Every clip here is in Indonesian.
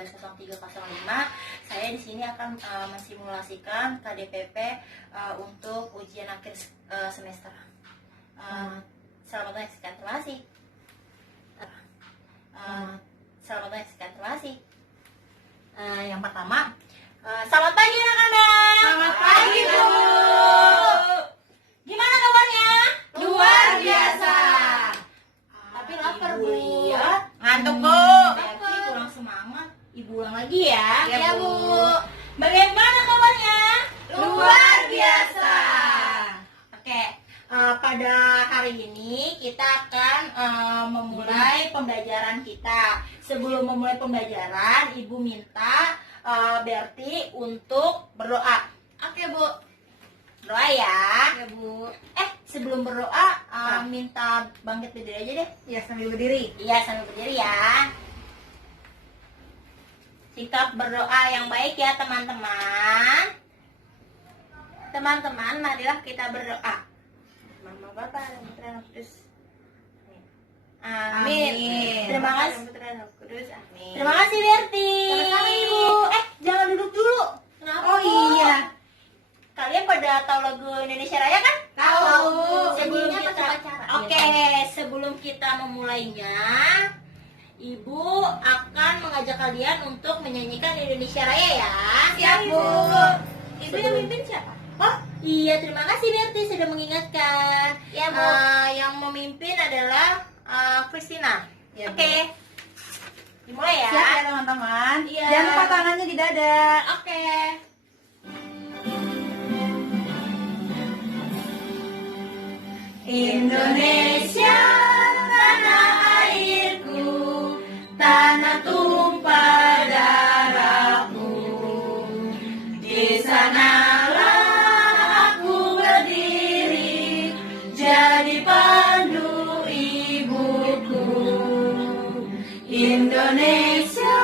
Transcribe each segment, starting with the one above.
12.03.05. Saya di sini akan mensimulasikan KDPP untuk ujian akhir semester. Selamat menyaksikan. Terima kasih. Selamat menyaksikan. Terima kasih. Yang pertama, selamat pagi anak-anak. Selamat pagi, Bu. Gimana kabarnya? Luar biasa. Tapi lapar, Bu. Iya. Ngantuk, Bu. Berarti kurang semangat. Ibu ulang lagi ya. Iya, Bu. Bagaimana kabarnya? Luar biasa. Oke, pada hari ini kita akan memulai pembelajaran kita. Sebelum memulai pembelajaran, Ibu minta Berti untuk berdoa. Oke, Bu. Doa ya. Oke, Bu. Sebelum berdoa, minta bangkit berdiri aja deh. Ya, sambil berdiri. Iya, sambil berdiri ya. Sikap berdoa yang baik ya teman-teman. Teman-teman, marilah kita berdoa. Mama Bapa dan Putra dan Kudus. Amin. Amin. Terima kasih. Putra dan Kudus. Amin. Terima kasih Berti. Sama-sama, Ibu. Jangan duduk dulu. Kenapa? Oh, iya. Kalian pada tahu lagu Indonesia Raya kan? Tahu. Sebelum Nyanyinya pas kita, upacara. Oke, sebelum kita memulainya, Ibu akan mengajak kalian untuk menyanyikan Indonesia Raya ya. Siap, Bu. Ibu yang mimpin siapa? Oh, iya, terima kasih Berti sudah mengingatkan. Ya, Bu. Yang memimpin adalah Christina. Ya, Bu. Oke. Dimulai ya. Siap ya, teman-teman. Iya. Jangan lupa tangannya di dada. Oke. Indonesia, tanah airku, tanah tumpah darahku. Di sanalah aku berdiri, jadi pandu ibuku. Indonesia,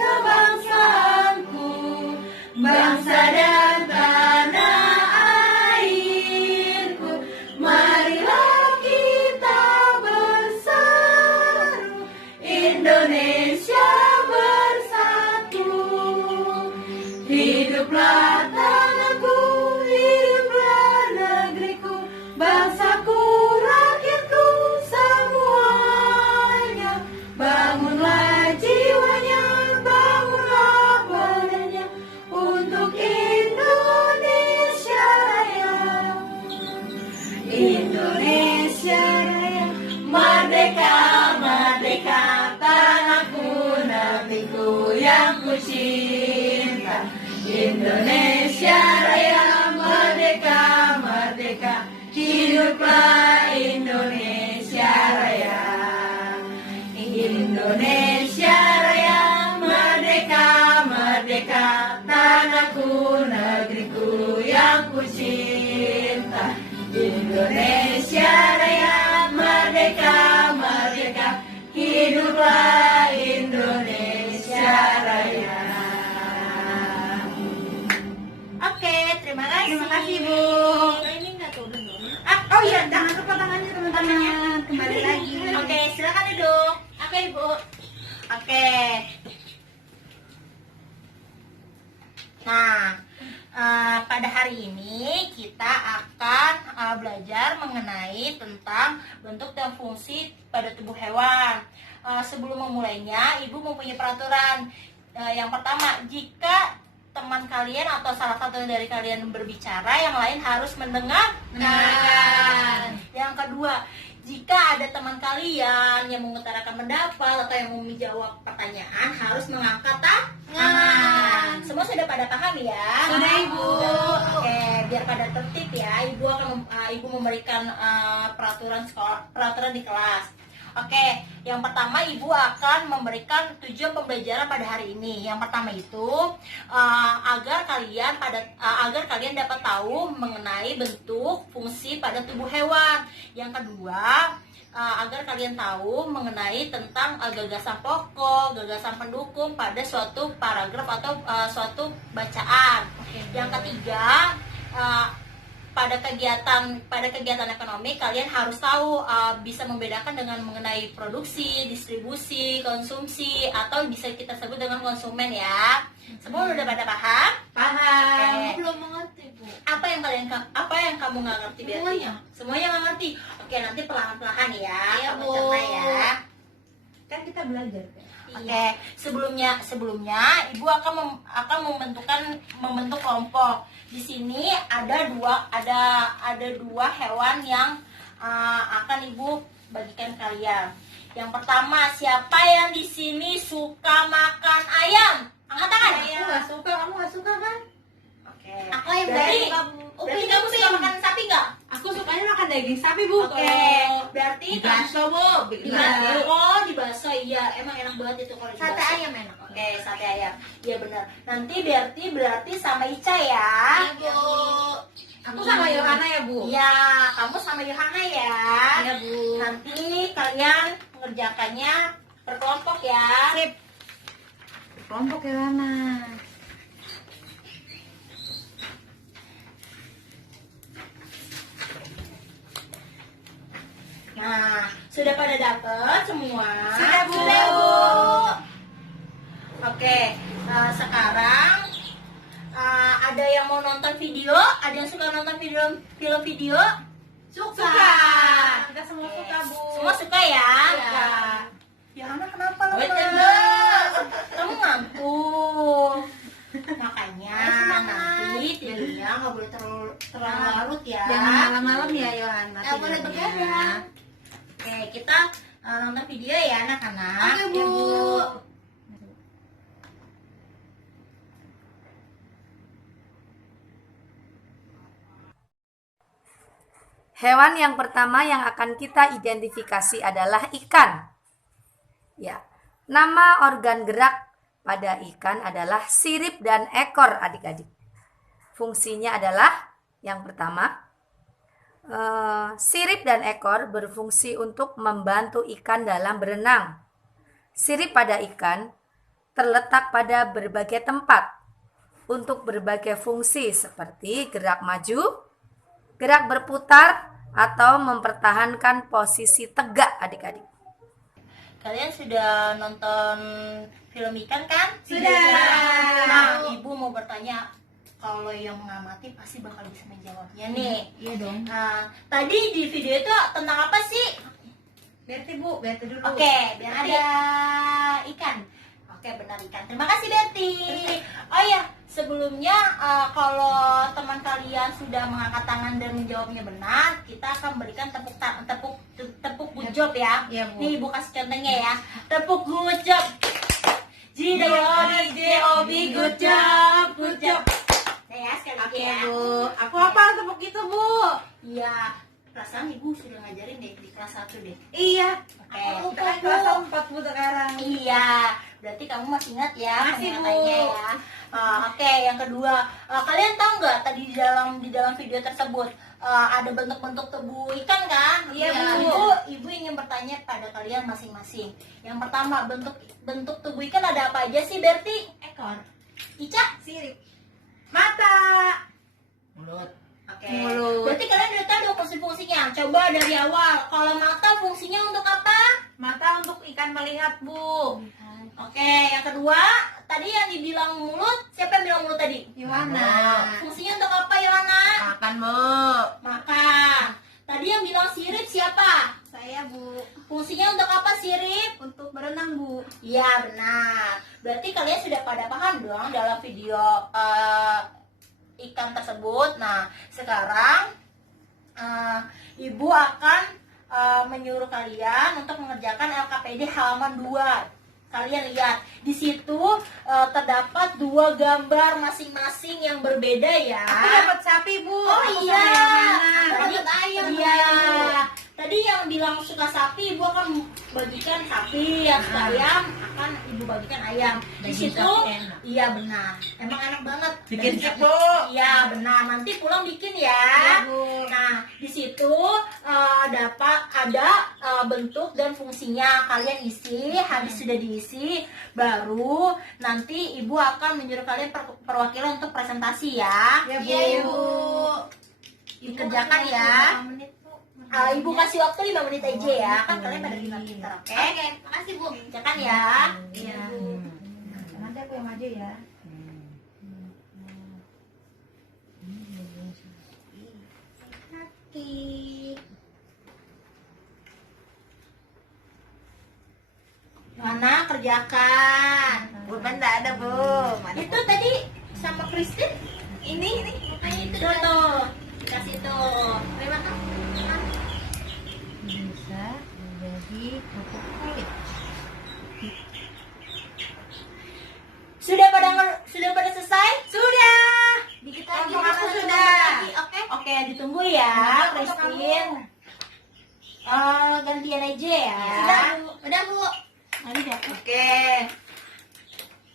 kebangsaanku, bangsa dan tanah airku. Marilah kita berseru, Indonesia bersatu. Hiduplah tanahku, hiduplah negeriku, bangsaku, rakyatku semuanya. Bangunlah jiwanya, bangunlah badannya untuk Indonesia Raya. Indonesia Raya, merdeka, merdeka, tanahku, negeriku yang ku cinta. Indonesia Raya, merdeka, merdeka, hiduplah Indonesia Raya. Indonesia Raya, merdeka, merdeka, tanahku, negeriku yang ku cinta. Indonesia Raya, merdeka, merdeka, hiduplah Indonesia Raya. Oke, terima kasih. Terima kasih, Bu. Ini nggak turun dulu. Oh iya, jangan lupa tangannya, teman-teman. Kembali lagi. Oke, silakan duduk. Oke, Ibu. Oke. Nah, pada hari ini kita akan belajar mengenai tentang bentuk dan fungsi pada tubuh hewan. Sebelum memulainya, Ibu mempunyai peraturan. Yang pertama, jika teman kalian atau salah satu dari kalian berbicara, yang lain harus mendengarkan. Yang kedua, jika ada teman kalian yang mengutarakan pendapat atau yang mau menjawab pertanyaan, harus mengangkat tangan. Semua sudah pada paham ya? Sudah, Ibu. Oke, biar pada tertib ya. Ibu memberikan peraturan di kelas. Oke, yang pertama Ibu akan memberikan tujuan pembelajaran pada hari ini. Yang pertama itu agar kalian dapat tahu mengenai bentuk, fungsi pada tubuh hewan. Yang kedua, agar kalian tahu mengenai tentang gagasan pokok, gagasan pendukung pada suatu paragraf atau suatu bacaan. Yang ketiga, pada kegiatan ekonomi kalian harus tahu bisa membedakan dengan mengenai produksi, distribusi, konsumsi, atau bisa kita sebut dengan konsumen ya. Semua udah pada paham? Paham. Oke. Belum mengerti, Bu. Apa yang kamu nggak ngerti Berti? Semuanya nggak ngerti. Oke, nanti perlahan-lahan ya. Iya, kamu Bu. cerna ya. Kan kita belajar, kan? Oke, sebelumnya ibu akan membentuk kelompok. Di sini ada dua hewan yang akan ibu bagikan kalian. Yang pertama, siapa yang di sini suka makan ayam? Angkat tangan. Aku nggak suka, kamu nggak suka kan? Oke. Aku yang Berarti Upin, kamu suka makan sapi nggak? Aku sukanya makan daging sapi, Bu. Oke. Berarti Di bakso, Bu. di bakso. Oh, di bakso iya, emang enak banget itu kalau di Sate bakso. ayam enak. Oke, sate ayam. Iya benar. Nanti berarti sama Ica ya. Iya, Bu. Aku sama Yohana ya, Bu. Iya, kamu sama Yohana ya. Iya, Bu. Nanti kalian mengerjakannya berkelompok ya. Sip. Kelompok Yohana. Nah, sudah pada dapet semua? Sudah, Bu. Oke, sekarang ada yang mau nonton video? Ada yang suka nonton film video? Suka. Kita semua Oke. suka, Bu. Semua suka ya? Iya. Ya anak kenapa Betul, Bu. Kamu ngantuk. Makanya nanti tidurnya nggak boleh terlalu larut ya. Jangan malam-malam ya, Yohana. Nggak boleh tidurnya. begadang. Oke, kita nonton video ya anak-anak. Oke, Bu. Ya, Bu. Hewan yang pertama yang akan kita identifikasi adalah ikan. Ya, nama organ gerak pada ikan adalah sirip dan ekor, adik-adik. Fungsinya adalah yang pertama, sirip dan ekor berfungsi untuk membantu ikan dalam berenang. Sirip pada ikan terletak pada berbagai tempat untuk berbagai fungsi seperti gerak maju, gerak berputar, atau mempertahankan posisi tegak, adik-adik. Kalian sudah nonton film ikan kan? Sudah. Nah, ibu mau bertanya, kalau yang mengamati pasti bakal bisa menjawabnya nih. Iya dong. Nah, tadi di video itu tentang apa sih? Berti, Bu. Berti dulu. Oke, biar ada ikan. Oke, benar ikan. Terima kasih Betty. Oh ya, sebelumnya kalau teman kalian sudah mengangkat tangan dan menjawabnya benar, kita akan berikan tepuk good job ya. Iya, Bu. Nih ibu kasih contohnya ya. Tepuk good job. G-O-B, good job, good job. Ya, sekali lagi Oke, ya. Bu. Aku apa tepuk itu, Bu? Iya, perasaan ibu sudah ngajarin deh di kelas 1 deh. Iya. Oke. Aku lupa, kelas 4, Bu, sekarang. Iya, berarti kamu masih ingat ya Masih, Bu. pengingatannya ya. Oke, yang kedua, kalian tahu nggak tadi di dalam video tersebut ada bentuk-bentuk tubuh ikan kan? Iya, Bu. Bu. Ibu ingin bertanya pada kalian masing-masing. Yang pertama, bentuk tubuh ikan ada apa aja sih, Berti? Ekor. Ica? Sirip. Mata. Mulut. Oke. Mulut. Berarti kalian udah tahu dong fungsi-fungsinya. Coba dari awal. Kalau mata fungsinya untuk apa? Mata untuk ikan melihat, Bu. Oke, yang kedua, tadi yang dibilang mulut, siapa yang bilang mulut tadi? Yohana. Fungsinya untuk apa, Ilana? Makan, Bu. Makan. Tadi yang bilang sirip siapa? Saya, Bu. Fungsinya untuk apa sirip? Untuk berenang, Bu. Iya, benar. Berarti kalian sudah pada paham dong dalam video ikan tersebut. Nah, sekarang Ibu akan menyuruh kalian untuk mengerjakan LKPD halaman 2. Kalian lihat di situ terdapat 2 gambar masing-masing yang berbeda ya. Aku dapat sapi, Bu. Oh Aku iya. sama Yohana. Dapat ayam. Iya. Tadi yang bilang suka sapi, ibu akan bagikan sapi. Yang suka ayam akan ibu bagikan ayam. Di Daging situ, sapi enak. iya benar. Emang enak banget. Bikin Daging cek, sapi. Bu. Iya benar. Nanti pulang bikin ya. Iya, Bu. Nah, di situ dapat ada bentuk dan fungsinya. Kalian isi, habis sudah diisi, baru nanti ibu akan menyuruh kalian perwakilan untuk presentasi ya. Iya, Bu. Iya, Bu. dikerjakan ya. Ibu kasih waktu 5 menit aja ya, kan kalian pada pintar-pintar, oke? Oke, makasih Bu. Kerjakan ya. Iya Bu. Nanti aku yang maju ya. Kaki. Mana kerjakan? Pulpen enggak ada, Bu. Mana Itu tadi sama Christine Ini. makanya itu tuh dikasih tuh. Terima kasih. bisa menjadi kerupuk kulit. Sudah pada selesai? Sudah. Dikit lagi Kelompok aku Bu. sudah. Oke. Oke, ditunggu ya, Christine. Gantian aja ya. Udah Bu. Mari deh. Oke.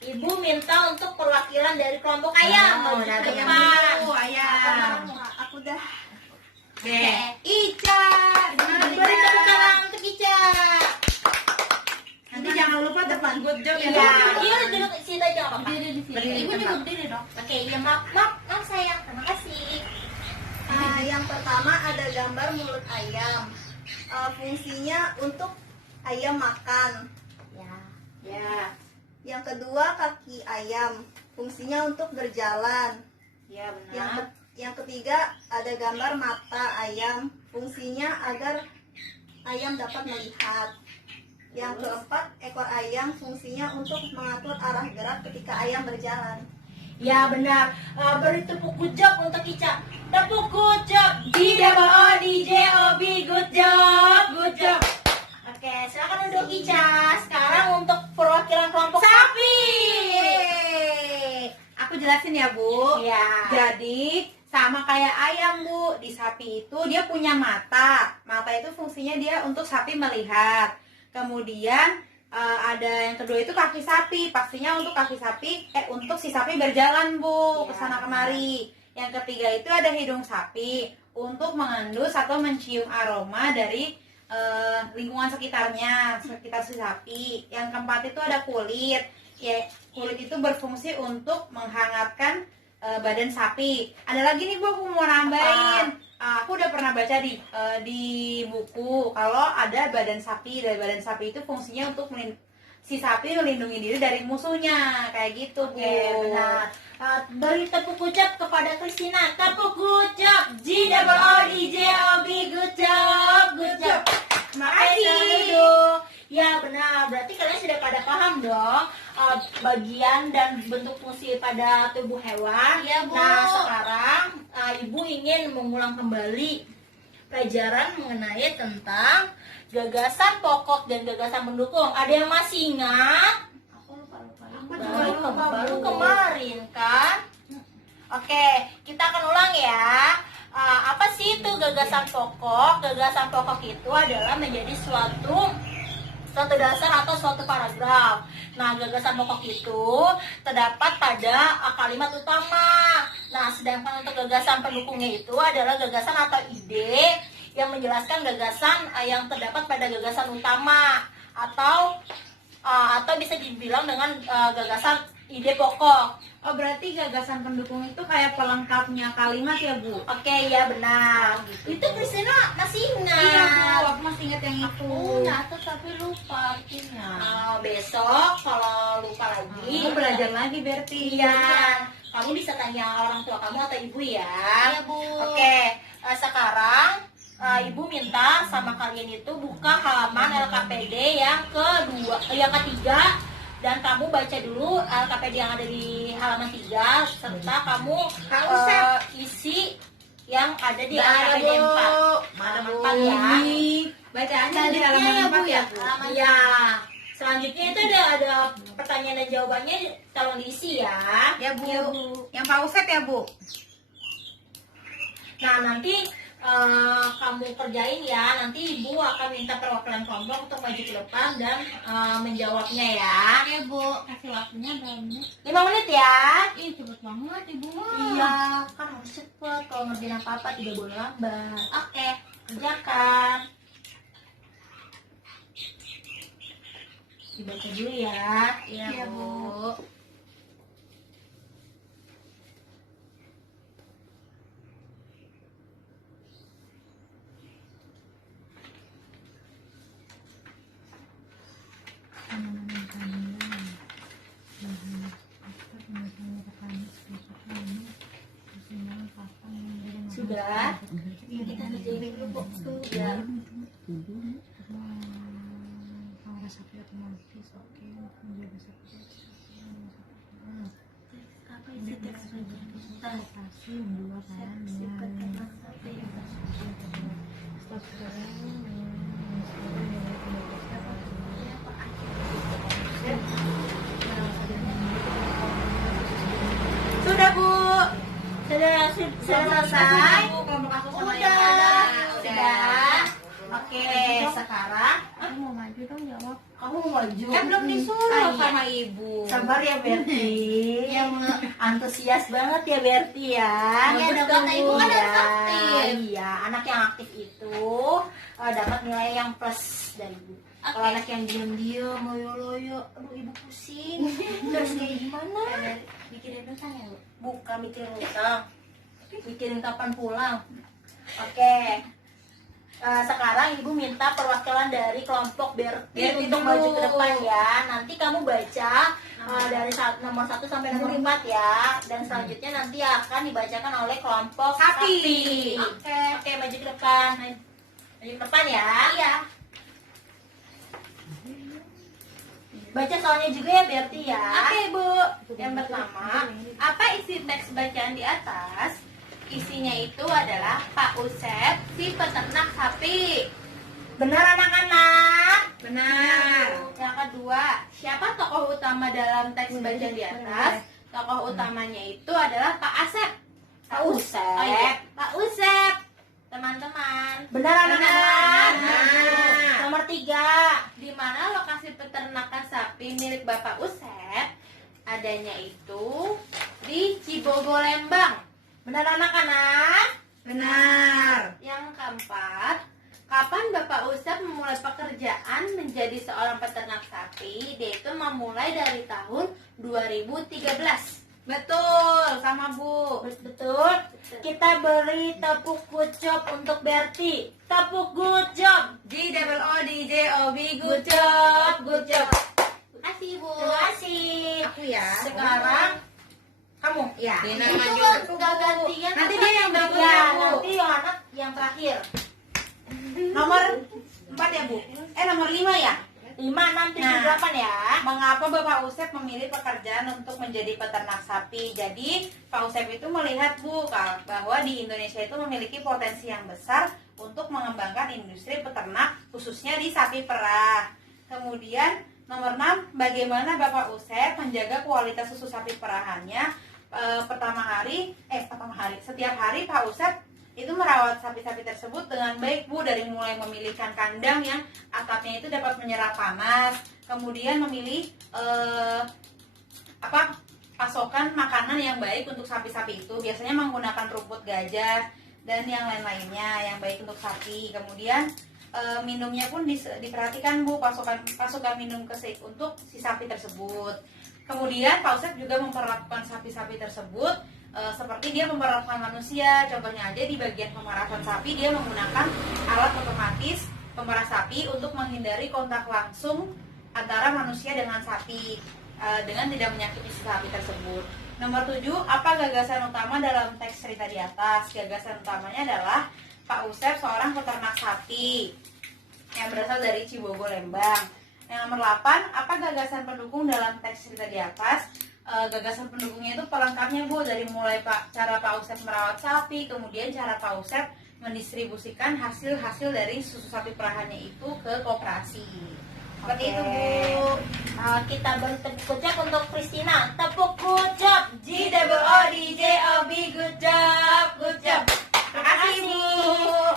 Ibu minta untuk perwakilan dari kelompok ayam maju ke depan. Ayam. Aku udah. Oke. Ica. Beri tepuk tangan untuk Ica. Nanti jangan lupa depan good job ya. Iya, dia duduk di situ aja nggak apa-apa. Berdiri Ibu di juga tempat. berdiri dong. Oke, ya maaf sayang. Terima kasih. Yang pertama ada gambar mulut ayam. Fungsinya untuk ayam makan. Ya, Yang kedua kaki ayam. Fungsinya untuk berjalan. ya Yang, benar. yang ketiga ada gambar mata ayam. Fungsinya agar ayam dapat melihat. Yang keempat ekor ayam. Fungsinya untuk mengatur arah gerak ketika ayam berjalan. Ya benar. Beri tepuk good job untuk Ica. Tepuk good job. G-O-D-J-O-B. Good job. Good job. Oke, silakan duduk Ica. Sekarang untuk perwakilan kelompok sapi. Aku jelasin ya, Bu. Iya. Jadi sama kayak ayam, Bu. Di sapi itu dia punya mata. Mata itu fungsinya dia untuk sapi melihat. Kemudian ada yang kedua itu kaki sapi. Pastinya untuk kaki sapi, untuk si sapi berjalan, Bu, ke sana kemari. Yang ketiga itu ada hidung sapi untuk mengendus atau mencium aroma dari lingkungan sekitarnya, sekitar si sapi. Yang keempat itu ada kulit. Ya, kulit itu berfungsi untuk menghangatkan badan sapi. Ada lagi nih Bu, aku mau nambahin. Aku udah pernah baca di buku kalau ada badan sapi. Dari badan sapi itu fungsinya untuk si sapi melindungi diri dari musuhnya, kayak gitu, Bu. Oke, benar. Beri tepuk good job kepada Christina. Tepuk good job. G-O-D-J-O-B. Good job. Good job. Terima Oke, sekarang duduk. Ya benar, berarti kalian sudah pada paham dong bagian dan bentuk fungsi pada tubuh hewan. Iya, Bu. Nah sekarang Ibu ingin mengulang kembali pelajaran mengenai tentang gagasan pokok dan gagasan pendukung. Ada yang masih ingat? Aku lupa. Baru kemarin kan? Oke, kita akan ulang ya. Apa sih itu gagasan pokok? Gagasan pokok itu adalah menjadi suatu dasar atau suatu paragraf. Nah, gagasan pokok itu terdapat pada kalimat utama. Nah, sedangkan untuk gagasan pendukungnya itu adalah gagasan atau ide yang menjelaskan gagasan yang terdapat pada gagasan utama atau bisa dibilang dengan gagasan ide pokok. Oh, berarti gagasan pendukung itu kayak pelengkapnya kalimat ya, Bu? Oke, ya benar. Itu Christina masih ingat. Iya, Bu. Aku masih ingat yang itu. Nyatet tapi lupa artinya. Besok kalau lupa lagi, Kamu belajar lagi, Berti. Iya, kamu bisa tanya orang tua kamu atau ibu ya. Iya, Bu. Oke, sekarang ibu minta sama kalian itu buka halaman LKPD yang ketiga, dan kamu baca dulu LKPD yang ada di halaman 3 serta kamu isi yang ada di LKPD 4. Mana, Bu? 4 ya. Bacaannya di Selanjutnya halaman ya, Bu, 4 ya, Bu? Iya. Selanjutnya itu ada pertanyaan dan jawabannya, tolong diisi ya. Ya, Bu. Yang Pak Uset ya, Bu? Nah, nanti kamu kerjain ya. Nanti ibu akan minta perwakilan kelompok untuk maju ke depan dan menjawabnya ya. Oke Bu, kasih waktunya berapa menit? 5 menit ya. Ih cepet banget Ibu mah. Iya, kan harus cepet. Kalau ngerjain apa-apa tidak boleh lambat. Oke. Kerjakan. Dibaca dulu ya. Iya Bu. Sudah. Kita kerjain dulu Bu. Ya. Apa isi teks kita? Si peternak sapi. Sudah Bu. Sudah selesai. Bu, kelompok aku sama Udah. yang ada. Sudah. Oke, sekarang Aku mau maju dong jawab. kamu mau maju. Kan belum disuruh Ah, iya. sama Ibu. Sabar ya Berti. Yang antusias banget ya Berti ya. Iya Bagus dong, dong, kata Ibu kan ya. harus aktif. Iya, anak yang aktif itu dapat nilai yang plus dari Ibu. Kalau Oke. anak yang diem-diem, loyo-loyo, aduh Ibu pusing. Terus kayak gimana? Mikirin utang ya Bu. Bukan mikirin utang, mikirin kapan pulang. Oke. Sekarang Ibu minta perwakilan dari kelompok Berti Berti untuk dulu. maju ke depan ya. Nanti kamu baca dari nomor 1 sampai nomor 4 ya. Dan selanjutnya nanti akan dibacakan oleh kelompok Sapi. Oke, oke, maju ke depan. Maju ke depan ya. Iya. Baca soalnya juga ya Berti ya. Oke Bu. Yang pertama, apa isi teks bacaan di atas? Isinya itu adalah Pak Usep, si peternak sapi. Benar anak-anak? Benar. Yang kedua, siapa tokoh utama dalam teks bacaan di atas? Tokoh utamanya itu adalah Pak Asep. Pak Usep. Oh iya, Pak Usep. Teman-teman. Benar anak-anak? Benar. Nomor 3. Di mana lokasi peternakan sapi milik Bapak Usep? Adanya itu di Cibogo, Lembang. Benar anak-anak? Benar. Yang keempat, kapan Bapak Usep memulai pekerjaan menjadi seorang peternak sapi? Dia itu memulai dari tahun 2013. Betul, sama Bu. Betul. Kita beri tepuk good job untuk Berti. Tepuk good job. G-O-O-D-J-O-B, good job, good job. Terima kasih Bu. Terima kasih. Aku ya. Sekarang kamu. Ya. Itu kan nggak gantian. Nanti apa? dia yang berikutnya, Ya, Bu. nanti yang anak yang terakhir. Nomor 4 ya, Bu? Nomor 5 ya? 5, 6, 7, Nah. 8 ya. Mengapa Bapak Usep memilih pekerjaan untuk menjadi peternak sapi? Jadi Pak Usep itu melihat Bu bahwa di Indonesia itu memiliki potensi yang besar untuk mengembangkan industri peternak khususnya di sapi perah. Kemudian nomor 6, bagaimana Bapak Usep menjaga kualitas susu sapi perahannya? Setiap hari Pak Usep itu merawat sapi-sapi tersebut dengan baik Bu, dari mulai memilihkan kandang yang atapnya itu dapat menyerap panas, kemudian memilih pasokan makanan yang baik untuk sapi-sapi itu, biasanya menggunakan rumput gajah dan yang lain-lainnya yang baik untuk sapi. Kemudian minumnya pun diperhatikan Bu, pasokan minum untuk si sapi tersebut. Kemudian Pak Usep juga memperlakukan sapi-sapi tersebut seperti dia memperlakukan manusia. Contohnya aja di bagian pemerasan sapi, dia menggunakan alat otomatis pemerah sapi untuk menghindari kontak langsung antara manusia dengan sapi dengan tidak menyakiti si sapi tersebut. Nomor 7, apa gagasan utama dalam teks cerita di atas? Gagasan utamanya adalah Pak Usep seorang peternak sapi yang berasal dari Cibogo, Lembang. Yang nomor 8, apa gagasan pendukung dalam teks cerita di atas? Gagasan pendukungnya itu pelengkapnya Bu, dari mulai cara Pak Usep merawat sapi, kemudian cara Pak Usep mendistribusikan hasil-hasil dari susu sapi perahannya itu ke koperasi. Seperti itu Bu. Kita beri tepuk good job untuk Christina. Tepuk good job. G-O-O-D-J-O-B, good job, good job. Terima kasih Bu.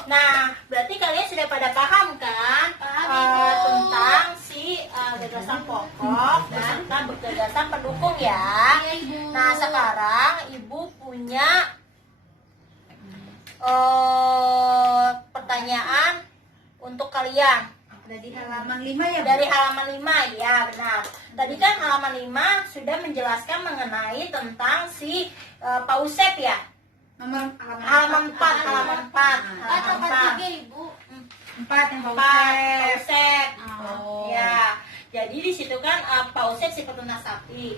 Nah, berarti kalian sudah pada paham kan Paham, Ibu. tentang si gagasan pokok beserta gagasan pendukung ya. Iya Ibu. Nah, sekarang Ibu punya pertanyaan untuk kalian. Ada di halaman 5 ya Bu? Dari halaman 5 ya, benar. Tadi kan halaman 5 sudah menjelaskan mengenai tentang si Pak Usep ya. Halaman 4, halaman 4. Ah, nomor 3 Ibu. 4 yang Pak Pak Usep. Usep. Oh. Ya. Jadi di situ kan Pak Usep si peternak sapi.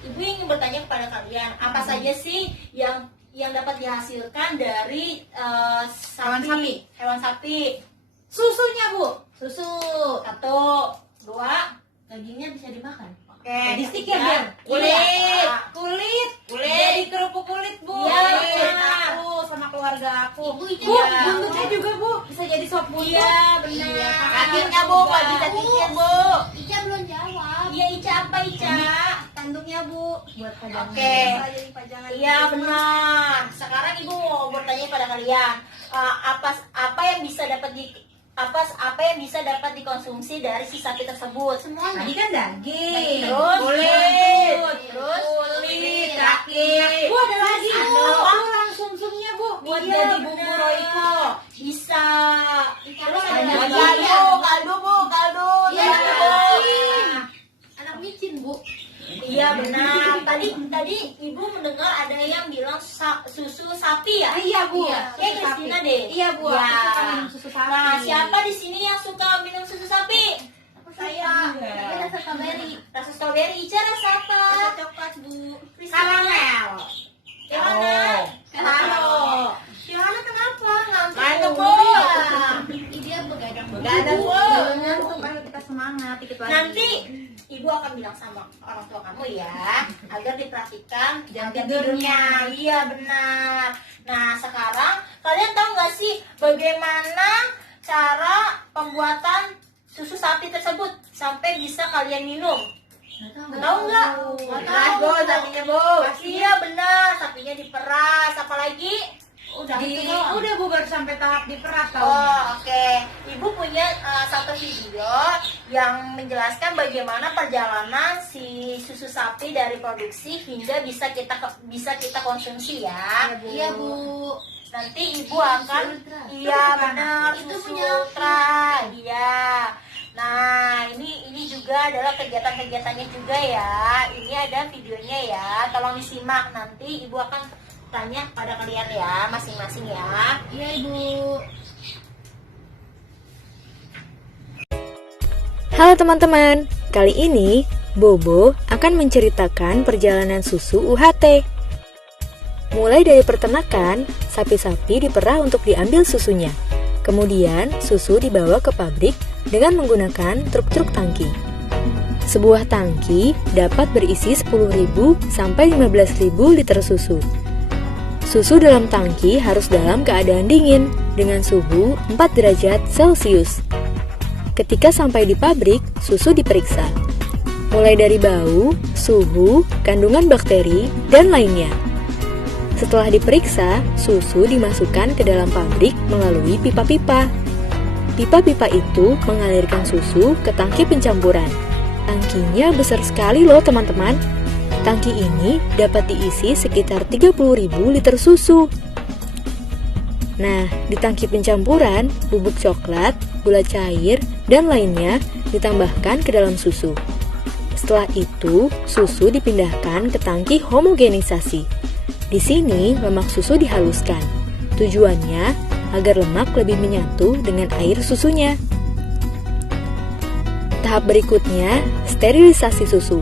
Ibu ingin bertanya kepada kalian, apa saja sih yang yang dapat dihasilkan dari hewan sapi. Susunya, Bu. Susu 1, 2, dagingnya bisa dimakan. Oke, di stick tiga, ya, biar iya. kulit. Kulit. Jadi kerupuk kulit, Bu. Iya, Buat benar. aku sama keluarga aku. Ibu, itu Bu, ya. buntutnya juga, Bu. Bisa jadi sop buntut. Iya, benar. Kakinya, Bu, nggak bisa kikir, Bu. Ica belum jawab. Iya, Ica apa Ica? Tanduknya, Bu. Buat pajangan. Oke. Bisa jadi pajangan. Iya benar. Sekarang Ibu mau bertanya pada kalian, apa yang bisa dapat dikonsumsi dari si sapi tersebut? Semuanya. Tadi kan daging, Terus kulit, kaki. Bu, ada lagi, Bu. Tulang sumsumnya, Bu. Buat Iya, jadi bumbu benar. roiko. Bisa. Terus ada ada lagi. kaldu Bu. Iya, Iya. anak micin, Bu. Iya benar. Tadi Ibu mendengar ada yang bilang susu sapi ya? Iya, Bu. Iya, Kayak Kristina deh. Iya, Bu. Ya. Aku suka minum susu sapi. Nah, siapa di sini yang suka minum susu sapi? Saya Tapi rasa strawberry. Rasa strawberry. Ica rasa apa? rasa coklat, Bu. Karamel. Yang mana? Taro. Yang mana kenapa? Ngantuk. Ngantuk, Bu. Ini dia begadang. Begadang, Bu. Jangan supaya kita semangat dikit lagi. Nanti Ibu akan bilang sama orang tua kamu ya, agar diperhatikan jam tidurnya. Iya benar. Nah sekarang kalian tahu nggak sih bagaimana cara pembuatan susu sapi tersebut sampai bisa kalian minum? Tahu nggak? Peras, Bu, sapinya, Bu. Iya benar, sapinya diperas. Apalagi? Udah Udah, Bu, baru sampai tahap diperas tau. Oh oke. Ibu punya satu video yang menjelaskan bagaimana perjalanan si susu sapi dari produksi hingga bisa kita konsumsi ya. Iya, Bu. Nanti ibu akan iya benar Itu susu punya ultra. Iya. Nah ini juga adalah kegiatan-kegiatannya juga ya. Ini ada videonya ya. Tolong disimak, nanti ibu akan tanya pada kalian ya masing-masing ya. Iya, Ibu. Halo teman-teman, kali ini Bobo akan menceritakan perjalanan susu UHT. Mulai dari peternakan, sapi-sapi diperah untuk diambil susunya. Kemudian, susu dibawa ke pabrik dengan menggunakan truk-truk tangki. Sebuah tangki dapat berisi 10.000 sampai 15.000 liter susu. Susu dalam tangki harus dalam keadaan dingin dengan suhu 4 derajat Celcius. Ketika sampai di pabrik, susu diperiksa. Mulai dari bau, suhu, kandungan bakteri, dan lainnya. Setelah diperiksa, susu dimasukkan ke dalam pabrik melalui pipa-pipa. Pipa-pipa itu mengalirkan susu ke tangki pencampuran. Tangkinya besar sekali loh teman-teman. Tangki ini dapat diisi sekitar 30.000 liter susu. Nah, di tangki pencampuran, bubuk coklat, gula cair, dan lainnya ditambahkan ke dalam susu. Setelah itu, susu dipindahkan ke tangki homogenisasi. Di sini, lemak susu dihaluskan. Tujuannya agar lemak lebih menyatu dengan air susunya. Tahap berikutnya, sterilisasi susu,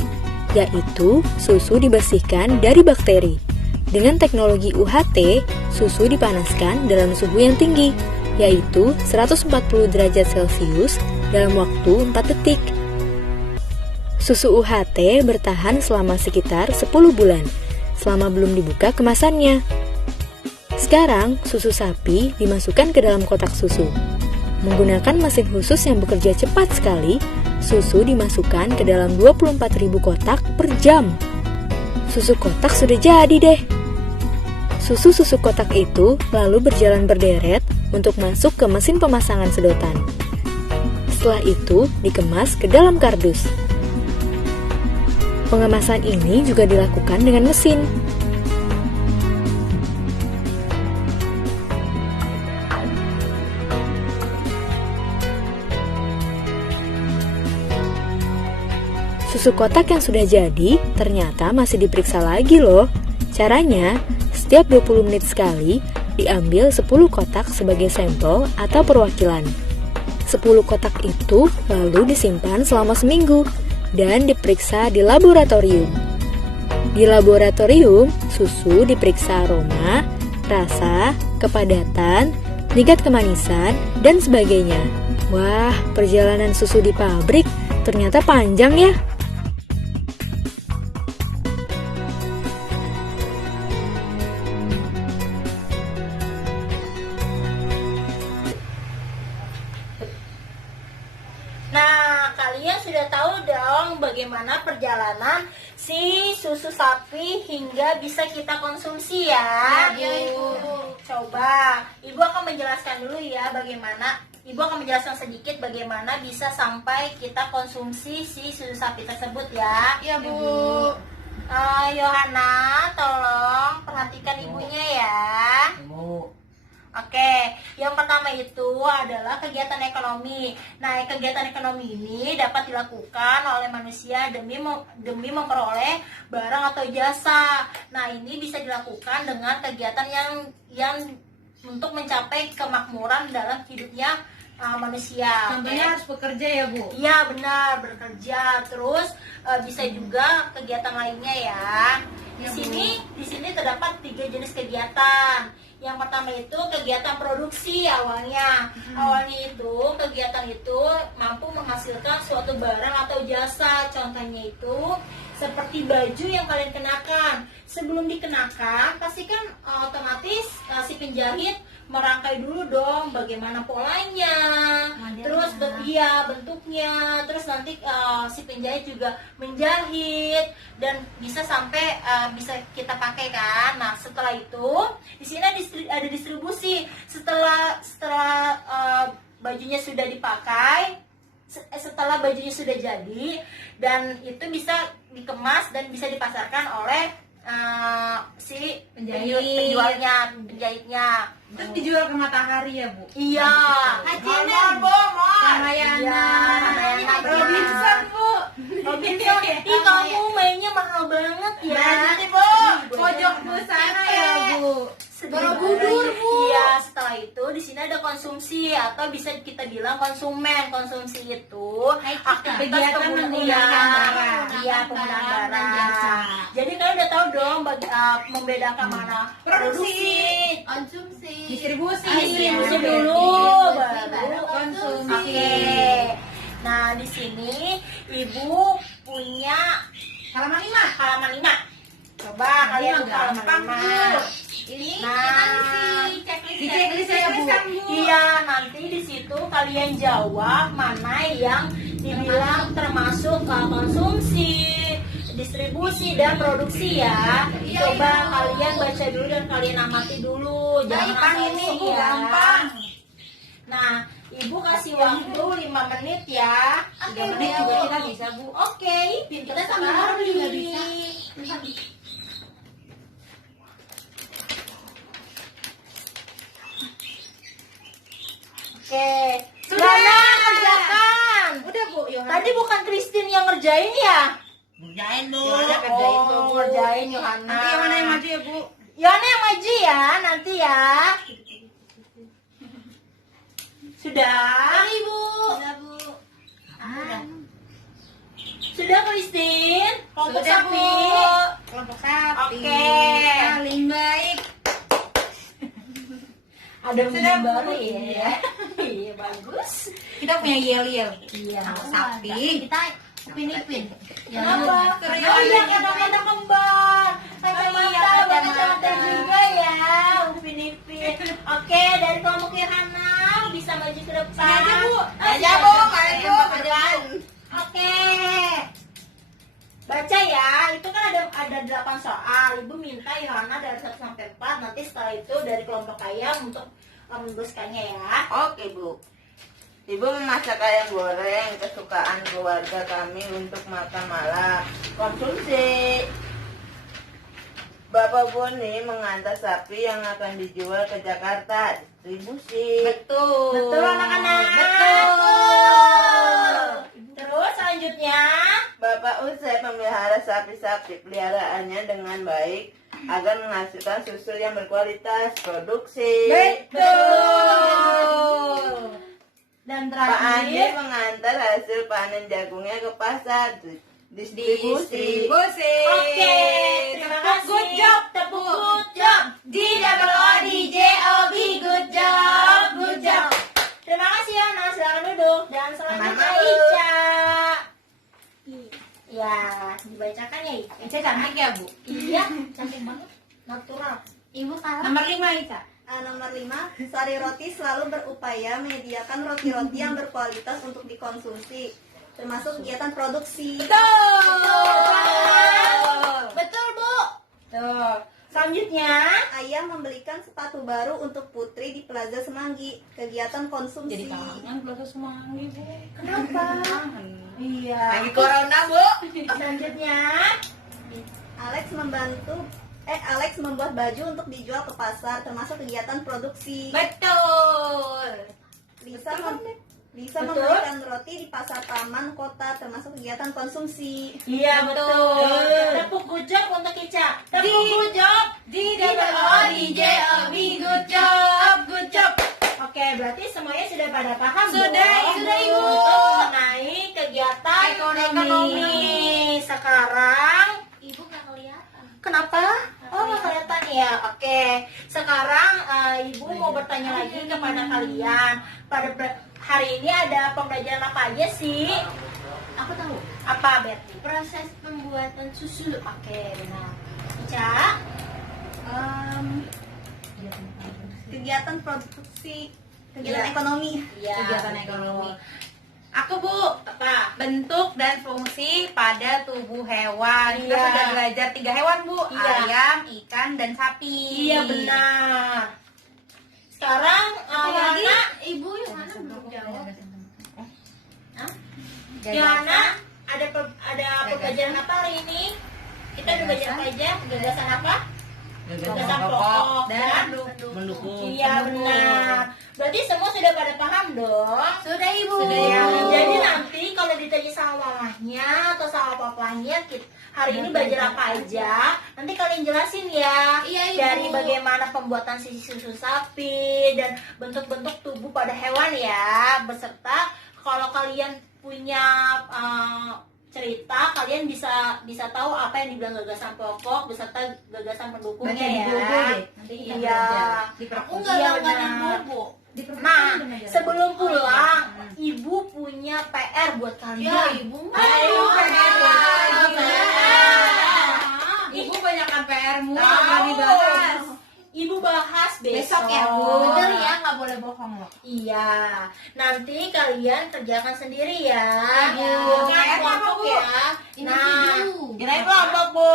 yaitu susu dibersihkan dari bakteri. Dengan teknologi UHT, susu dipanaskan dalam suhu yang tinggi, yaitu 140 derajat Celcius dalam waktu 4 detik. Susu UHT bertahan selama sekitar 10 bulan, selama belum dibuka kemasannya. Sekarang, susu sapi dimasukkan ke dalam kotak susu. Menggunakan mesin khusus yang bekerja cepat sekali, susu dimasukkan ke dalam 24.000 kotak per jam. Susu kotak sudah jadi deh. Susu-susu kotak itu lalu berjalan berderet untuk masuk ke mesin pemasangan sedotan. Setelah itu dikemas ke dalam kardus. Pengemasan ini juga dilakukan dengan mesin. Susu kotak yang sudah jadi ternyata masih diperiksa lagi loh. Caranya, setiap 20 menit sekali diambil 10 kotak sebagai sampel atau perwakilan. 10 kotak itu lalu disimpan selama seminggu dan diperiksa di laboratorium. Di laboratorium, susu diperiksa aroma, rasa, kepadatan, tingkat kemanisan, dan sebagainya. Wah, perjalanan susu di pabrik ternyata panjang ya. Nah, kalian sudah tahu dong bagaimana perjalanan si susu sapi hingga bisa kita konsumsi ya, Bu. Coba, Ibu akan menjelaskan dulu ya Ibu akan menjelaskan sedikit bagaimana bisa sampai kita konsumsi si susu sapi tersebut ya. Iya, Bu. Yohana, tolong perhatikan ibunya ya. Oke, yang pertama itu adalah kegiatan ekonomi. Nah, kegiatan ekonomi ini dapat dilakukan oleh manusia demi memperoleh barang atau jasa. Nah, ini bisa dilakukan dengan kegiatan yang untuk mencapai kemakmuran dalam hidupnya manusia. Contohnya harus bekerja ya, Bu? Iya, benar, bekerja. Terus bisa juga kegiatan lainnya ya. Di sini terdapat 3 jenis kegiatan. Yang pertama itu kegiatan produksi awalnya. Awalnya itu kegiatan itu mampu menghasilkan suatu barang atau jasa. Contohnya itu seperti baju yang kalian kenakan. Sebelum dikenakan, pasti kan otomatis si penjahit merangkai dulu dong bagaimana polanya, terus bentuknya, terus nanti si penjahit juga menjahit dan bisa sampai bisa kita pakai kan. Nah, setelah itu di sini ada distribusi. Setelah bajunya sudah dipakai, setelah bajunya sudah jadi dan itu bisa dikemas dan bisa dipasarkan oleh si penjahitnya. Terus dijual ke matahari ya, Bu? Iya. Ramayana. Robinson, Bu. Robinson. Ih, kamu mainnya mahal banget ya. Nanti, Bu. Pojok busana ya, Bu. Borobudur, Bu. Iya, setelah itu di sini ada konsumsi atau bisa kita bilang konsumen. Konsumsi itu aktivitas penggunaan barang. Iya, penggunaan barang. Jadi kalian udah tahu dong membedakan mana produksi, Konsumsi. Distribusi dulu, baru konsumsi. Oke. Nah, di sini Ibu punya halaman 5. Coba kalian buka halaman 5. Ini Nah, Di checklist ya, Bu. iya, nanti di situ kalian jawab mana yang dibilang termasuk konsumsi, distribusi dan produksi ya. Coba kalian baca dulu dan kalian amati dulu. Jangan Gampang asal ini, isi Bu, ya. gampang. Nah, Ibu kasih waktu 5 menit ya. 3 menit juga kita bisa, Bu. Oke, pintar Kita sambil ngomong sekali. juga bisa. Oke. Sudah. Yohana, kerjakan. Udah, Bu. Tadi bukan Christine yang ngerjain ya? Ngerjain Bu. Yohana kerjain tuh, Bu. Ngerjain Yohana. Nanti yang mana yang maju ya, Bu? Yohana yang maju ya, nanti ya. Sudah? Ibu. Sudah Bu. Sudah Christine? Kelompok Sudah, sapi. Bu. Kelompok sapi. Oke. Paling baik. Ada Sudah, minum Bu. baru ya. Iya, bagus. Kita punya yel-yel. Iya, Sapi. Kita upin-ipin. Kenapa? Keren. Oh iya, kata-kata kembar. Kacamata, kacamata juga ya. Upin Ipin. Oke, dari kelompok Yohana bisa maju ke depan. Aja, Bu. Aja, Bu. Maju ke depan. Oke. Baca ya, itu kan ada 8 soal. Ibu minta Yohana dari 1 sampai 4. Nanti setelah itu dari kelompok ayam untuk menuliskannya ya. Oke, Bu. Ibu memasak ayam goreng kesukaan keluarga kami untuk makan malam. Konsumsi. Bapak Boni mengantar sapi yang akan dijual ke Jakarta. Distribusi. Betul. Betul anak-anak. Betul. Terus selanjutnya Bapak Usep memelihara sapi-sapi peliharaannya dengan baik agar menghasilkan susu yang berkualitas. Produksi. dan Pak Andi terakhir mengantar hasil panen jagungnya ke pasar. distribusi. Oke, terima kasih. Good job, tepuk good job. G-O-O-D-J-O-B, good job, good job. Terima kasih ya, Nah, silakan duduk. Dan selanjutnya Sama-sama, Bu. Ica. Ya, dibacakan ya Ica. Ica cantik ya, Bu? Iya, cantik banget. Natural. Ibu kalah. Nomor 5, Ica. Nomor 5, Sari Roti selalu berupaya menyediakan roti-roti yang berkualitas untuk dikonsumsi, termasuk kegiatan produksi. Betul, Bu. Tuh. Selanjutnya, Ayah membelikan sepatu baru untuk Putri di Plaza Semanggi, kegiatan konsumsi. Plaza Semanggi, Bu. kenapa? Iya. Lagi corona, Bu. Selanjutnya, Alex membuat baju untuk dijual ke pasar, termasuk kegiatan produksi. Betul. Lisa Betul. membelikan roti di pasar taman kota, termasuk kegiatan konsumsi. iya betul. Tepuk good job untuk Ica. Tepuk good job. G-O-O-D-J-O-B, good job, good job. Oke, berarti semuanya sudah pada paham Sudah, dong? sudah, Ibu. Untuk mengenai kegiatan Ekonomi. Sekarang, Ibu nggak kelihatan. kenapa? Oh, nggak kelihatan ya. Oke, sekarang Ibu mau bertanya lagi kepada kalian. Hari ini ada pembelajaran apa aja sih? Aku tahu. Apa, Betty? Proses pembuatan susu. Oke, benar. Ica? Kegiatan produksi, kegiatan Iya. ekonomi. Iya. Kegiatan ekonomi. Aku, Bu, Apa? bentuk dan fungsi pada tubuh hewan. Kita Iya. sudah belajar 3 hewan, Bu. Iya. Ayam, ikan, dan sapi. Iya, benar. Sekarang, Yana, Ibu yang mana belum jawab? Yana, ada pembelajaran apa hari ini? Kita udah belajar apa aja? Gagasan apa? Gagasan pokok dan mendukung. Iya, benar. Berarti semua sudah pada paham dong? Sudah, Ibu. Sudah ya. Jadi nanti kalau ditanya sama mamahnya atau sama papahnya, hari ini belajar apa aja, nanti kalian jelasin ya. Iya, Ibu. Dari bagaimana pembuatan sisi susu sapi dan bentuk-bentuk tubuh pada hewan ya, beserta kalau kalian punya cerita, kalian bisa tahu apa yang dibilang gagasan pokok beserta gagasan pendukungnya Banyak di ya. Bobo deh. Nanti Iya. di Aku perpus. nggak Iya, tahu kan benar. Bobo. Nah, sebelum pulang, Ibu punya PR buat kalian. Ya, Ibu. Ayo, PR lagi. Ibu banyakkan PR-mu, Tahu. apa dibahas? Ibu bahas Besok besok. ya, Bu. Betul ya, nggak boleh bohong loh. Iya. Nanti kalian kerjakan sendiri ya. Iya. Bukan PR apa, kelompok Bu? ya. Individu. Kirain kelompok, Bu.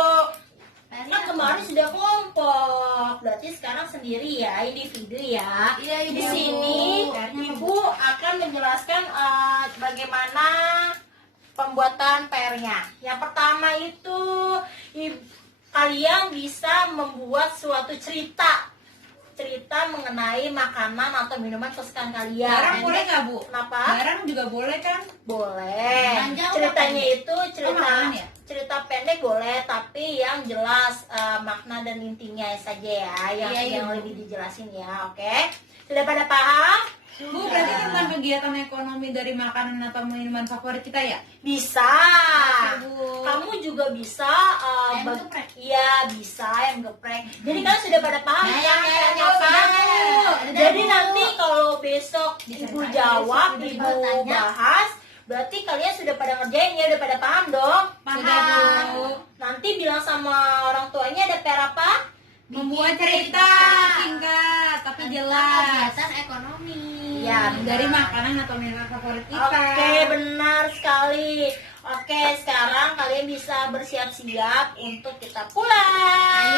Kan kemarin sudah kelompok, berarti sekarang sendiri ya, individu ya. Iya, Ibu. Di sini Ibu akan menjelaskan bagaimana pembuatan PR-nya. Yang pertama itu kalian bisa membuat suatu cerita mengenai makanan atau minuman kesukaan kalian. Barang boleh nggak, Bu? Kenapa? Barang juga boleh kan? Boleh. Panjang Ceritanya apa itu makanan ya? cerita pendek boleh, tapi yang jelas makna dan intinya saja ya, yang lebih dijelasin ya. Oke. Sudah pada paham? Bu, berarti tentang kegiatan ekonomi dari makanan atau minuman favorit kita ya? Bisa. Oke, Bu. Kamu juga bisa Ayam geprek. Iya, bisa ayam geprek. Jadi kan sudah pada paham Nah, ya, yang apa? tahu. Jadi Bu. nanti kalau besok Ibu jawab, besok Ibu Ibu tanya. bahas, berarti kalian sudah pada ngerjain ya, udah pada paham dong? Sudah, Bu. Nanti bilang sama orang tuanya ada PR apa? Membuat cerita singkat tapi jelas Kegiatan ekonomi. Iya, dari makanan atau minuman favorit kita. Oke, benar sekali. Oke, sekarang kalian bisa bersiap-siap untuk kita pulang.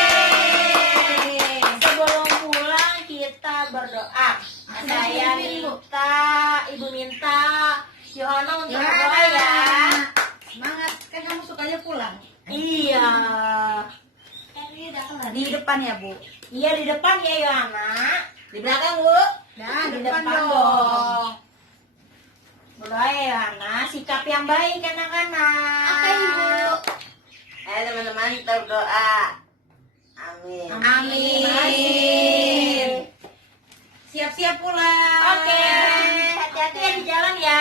Yeay. Sebelum pulang kita berdoa. Saya minta, Ibu minta Yohana untuk berdoa ya. Semangat, kan kamu sukanya pulang. Iya. Ini udah kelar. Di depan ya, Bu. Iya di depan ya Yohana. Di belakang, Bu. Nah, Di depan depan dong. dong. Berdoa ya Yohana, sikap yang baik anak-anak. Apa, Ibu? Ayo teman-teman kita berdoa. Amin. Amin. Siap-siap pulang. Oke, hati-hati ya di jalan ya.